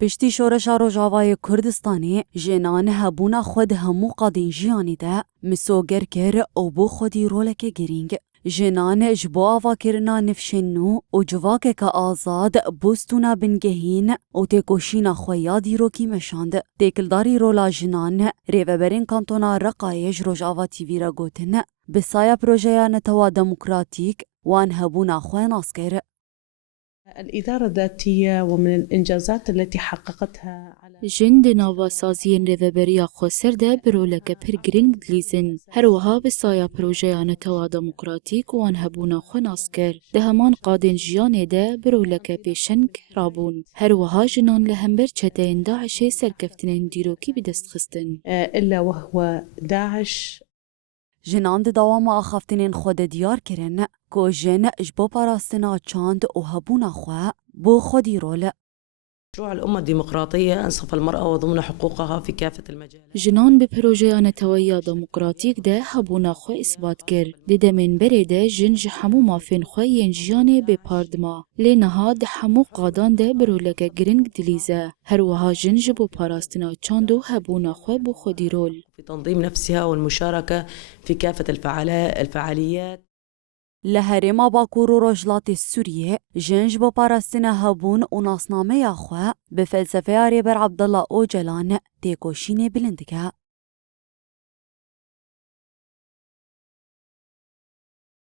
پشتی شورشا روژاوای کردستانی جنان هبونا خود همو قادین جیانی ده مسوگر کر او بو خودی رولک گرینگ. جنان جبو آوا کرنا نفشنو و جواک که آزاد بوستونا بنگهین و تکوشینا خویادی رو کی مشاند. تکلداری رولا جنان ریوبرین کانتونا رقایج روژاوا تیوی را گوتن بسایا پروژه نتوا دموکراتیک وان هبونا خواه ناسکر. الإدارة الذاتية ومن الإنجازات التي حققتها جن د نواسازیên rêveberiya xweser de biroleke pir girîng dilîzin. Her wiha bi saya projeya netewa demokratîk û wan hebûna xwe nas kir. Di heman qadên jiyanê de biroleke pêşeng rabûn. Her wiha jinan li hember çeteyên Daişê serkeftinên dîrokî bi dest xistin. إلا وهو داعش. جنان د دوام آخافتنین خود دیار کرن که جن جبو پاراستنا چاند و هبونا خواه بو خودی رول. مشروع الأمة الديمقراطية أنصف المرأة وضمن حقوقها في كافة المجالات. Jinan bi projeya neteweya demokratîk de hebûna xwe isbat kir. Di demên berê de jin ji hemû mafên xwe yên jiyanê bêpardima. Lê niha di hemû qadan de biroleke giring dilîze. Her wiha jin ji bo parastina çand û hebûna xwe bû xwedî rol. في تنظيم نفسها والمشاركة في كافة الفعاليات. لهرما باکور و رجلات سوریه جنج با پاراستنا هبون و ناسنامه یا خواه به فلسفه ریبر عبدالله اوجلان تیکوشین بلندگه.